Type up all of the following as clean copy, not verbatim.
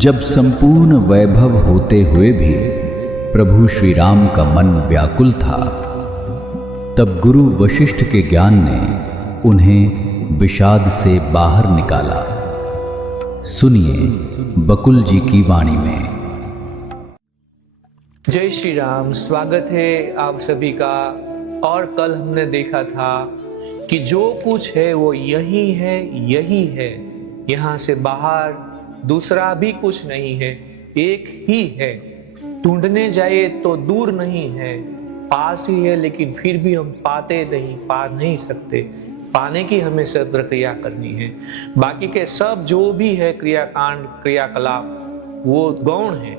जब संपूर्ण वैभव होते हुए भी प्रभु श्री राम का मन व्याकुल था, तब गुरु वशिष्ठ के ज्ञान ने उन्हें विषाद से बाहर निकाला। सुनिए बकुल जी की वाणी में। जय श्री राम। स्वागत है आप सभी का। और कल हमने देखा था कि जो कुछ है वो यही है, यहाँ से बाहर दूसरा भी कुछ नहीं है, एक ही है। ढूंढने जाए तो दूर नहीं है, पास ही है, लेकिन फिर भी हम पा नहीं सकते। पाने की हमें सब प्रक्रिया करनी है। बाकी के सब जो भी है क्रियाकांड क्रियाकलाप वो गौण है।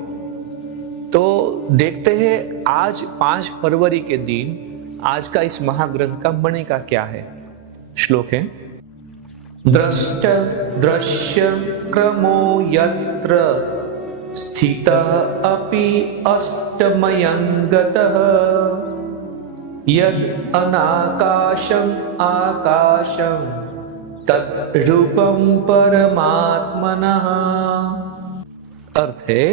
तो देखते हैं आज 5 फरवरी के दिन आज का इस महाग्रंथ का मणि का क्या है। श्लोक है, द्रष्ट दृश्य क्रमो यत्र स्थितः अपि अष्टमयंगतः यद अनाकाशम आकाशम तद्रूपम परमात्मनः। अर्थ है,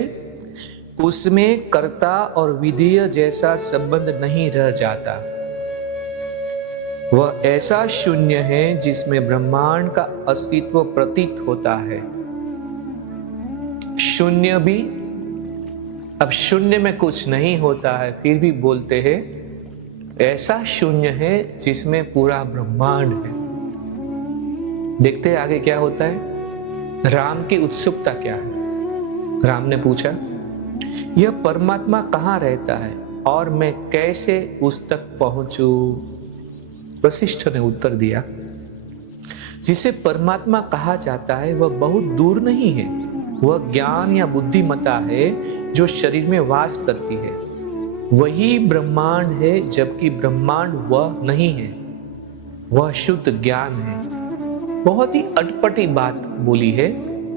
उसमें कर्ता और विधेय जैसा संबंध नहीं रह जाता। वह ऐसा शून्य है जिसमें ब्रह्मांड का अस्तित्व प्रतीत होता है। शून्य भी, अब शून्य में कुछ नहीं होता है, फिर भी बोलते हैं ऐसा शून्य है जिसमें पूरा ब्रह्मांड है। देखते हैं आगे क्या होता है। राम की उत्सुकता क्या है। राम ने पूछा, यह परमात्मा कहाँ रहता है और मैं कैसे उस तक पहुंचूं? वशिष्ठ ने उत्तर दिया, जिसे परमात्मा कहा जाता है वह बहुत दूर नहीं है। वह ज्ञान या बुद्धिमत्ता है जो शरीर में वास करती है। वही ब्रह्मांड है, जबकि ब्रह्मांड वह नहीं है, वह शुद्ध ज्ञान है। बहुत ही अटपटी बात बोली है,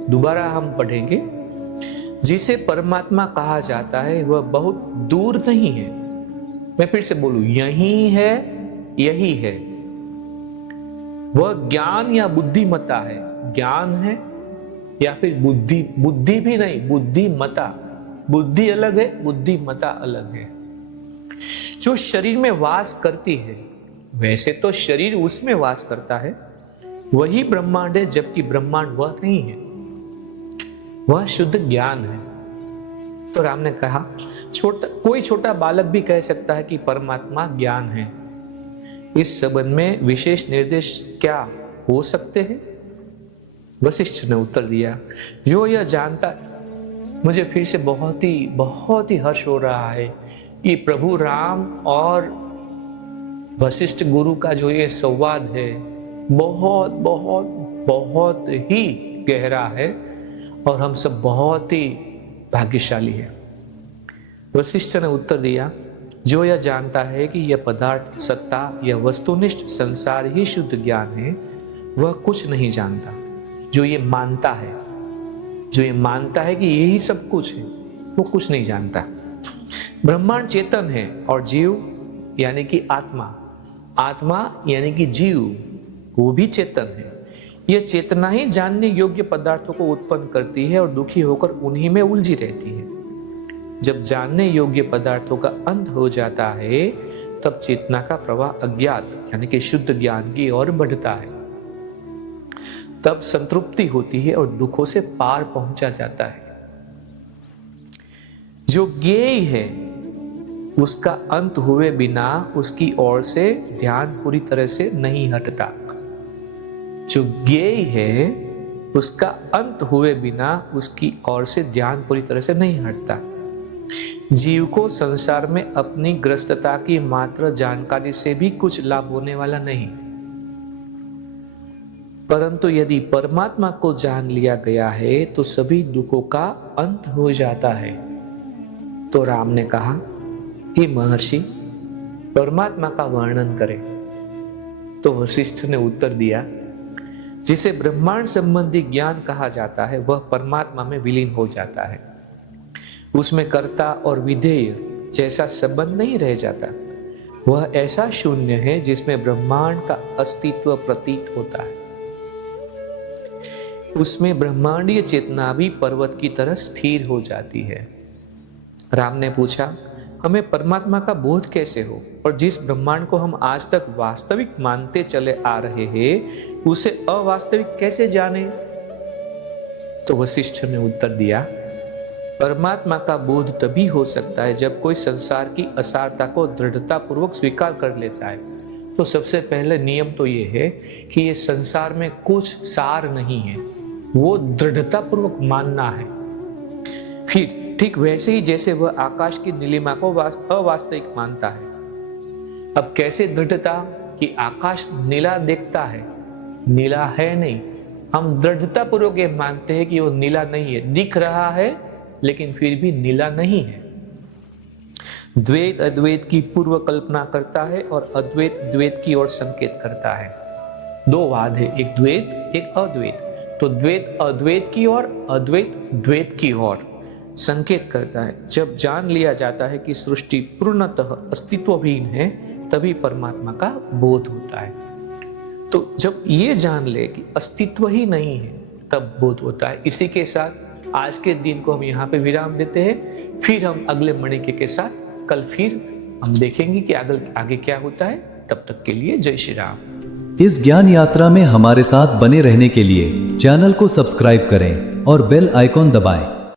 दोबारा हम पढ़ेंगे। जिसे परमात्मा कहा जाता है वह बहुत दूर नहीं है। मैं फिर से बोलूं, यही है। वह ज्ञान या बुद्धिमत्ता है। ज्ञान है या फिर बुद्धि भी नहीं, बुद्धिमत्ता। बुद्धि अलग है, बुद्धिमत्ता अलग है। जो शरीर में वास करती है, वैसे तो शरीर उसमें वास करता है, वही ब्रह्मांड है, जबकि ब्रह्मांड वह नहीं है, वह शुद्ध ज्ञान है। तो राम ने कहा, कोई छोटा बालक भी कह सकता है कि परमात्मा ज्ञान है। इस संबंध में विशेष निर्देश क्या हो सकते हैं? वशिष्ठ ने उत्तर दिया, जो यह जानता। मुझे फिर से बहुत ही हर्ष हो रहा है कि प्रभु राम और वशिष्ठ गुरु का जो ये संवाद है बहुत ही गहरा है और हम सब बहुत ही भाग्यशाली है। वशिष्ठ ने उत्तर दिया, जो यह जानता है कि यह पदार्थ सत्ता या वस्तुनिष्ठ संसार ही शुद्ध ज्ञान है, वह कुछ नहीं जानता। जो ये मानता है कि यही सब कुछ है, वो कुछ नहीं जानता। ब्रह्मांड चेतन है और जीव यानी कि आत्मा यानी कि जीव, वो भी चेतन है। यह चेतना ही जानने योग्य पदार्थों को उत्पन्न करती है और दुखी होकर उन्हीं में उलझी रहती है। जब जानने योग्य पदार्थों का अंत हो जाता है, तब चेतना का प्रवाह अज्ञात यानी कि शुद्ध ज्ञान की ओर बढ़ता है। तब संतृप्ति होती है और दुखों से पार पहुंचा जाता है। जो ज्ञेय है उसका अंत हुए बिना उसकी ओर से ध्यान पूरी तरह से नहीं हटता। जो ज्ञेय है उसका अंत हुए बिना उसकी ओर से ध्यान पूरी तरह से नहीं हटता। जीव को संसार में अपनी ग्रस्तता की मात्र जानकारी से भी कुछ लाभ होने वाला नहीं, परंतु यदि परमात्मा को जान लिया गया है तो सभी दुखों का अंत हो जाता है। तो राम ने कहा, हे महर्षि, परमात्मा का वर्णन करें। तो वशिष्ठ ने उत्तर दिया, जिसे ब्रह्मांड संबंधी ज्ञान कहा जाता है वह परमात्मा में विलीन हो जाता है। उसमें कर्ता और विधेय जैसा संबंध नहीं रह जाता। वह ऐसा शून्य है जिसमें ब्रह्मांड का अस्तित्व प्रतीत होता है। उसमें ब्रह्मांडीय चेतना भी पर्वत की तरह स्थिर हो जाती है। राम ने पूछा, हमें परमात्मा का बोध कैसे हो, और जिस ब्रह्मांड को हम आज तक वास्तविक मानते चले आ रहे हैं उसे अवास्तविक कैसे जाने? तो वशिष्ठ ने उत्तर दिया, परमात्मा का बोध तभी हो सकता है जब कोई संसार की असारता को दृढ़ता पूर्वक स्वीकार कर लेता है। तो सबसे पहले नियम तो ये है कि ये संसार में कुछ सार नहीं है, वो दृढ़ता पूर्वक मानना है। फिर ठीक वैसे ही जैसे वह आकाश की नीलिमा को अवास्तविक मानता है। अब कैसे दृढ़ता कि आकाश नीला दिखता है, नीला है नहीं। हम दृढ़ता पूर्वक ये मानते हैं कि वो नीला नहीं है, दिख रहा है लेकिन फिर भी नीला नहीं है। द्वैत अद्वैत की पूर्व कल्पना करता है और अद्वैत द्वैत की ओर संकेत करता है। दो वाद है, एक द्वैत एक अद्वैत। तो द्वैत अद्वैत की ओर, अद्वैत द्वैत की ओर संकेत करता है। जब जान लिया जाता है कि सृष्टि पूर्णतः अस्तित्वहीन है, तभी परमात्मा का बोध होता है। तो जब ये जान ले कि अस्तित्व ही नहीं है, तब बोध होता है। इसी के साथ आज के दिन को हम यहाँ पे विराम देते हैं। फिर हम अगले मणिके के साथ कल फिर हम देखेंगे कि आगे क्या होता है। तब तक के लिए जय श्री राम। इस ज्ञान यात्रा में हमारे साथ बने रहने के लिए चैनल को सब्सक्राइब करें और बेल आइकॉन दबाएं।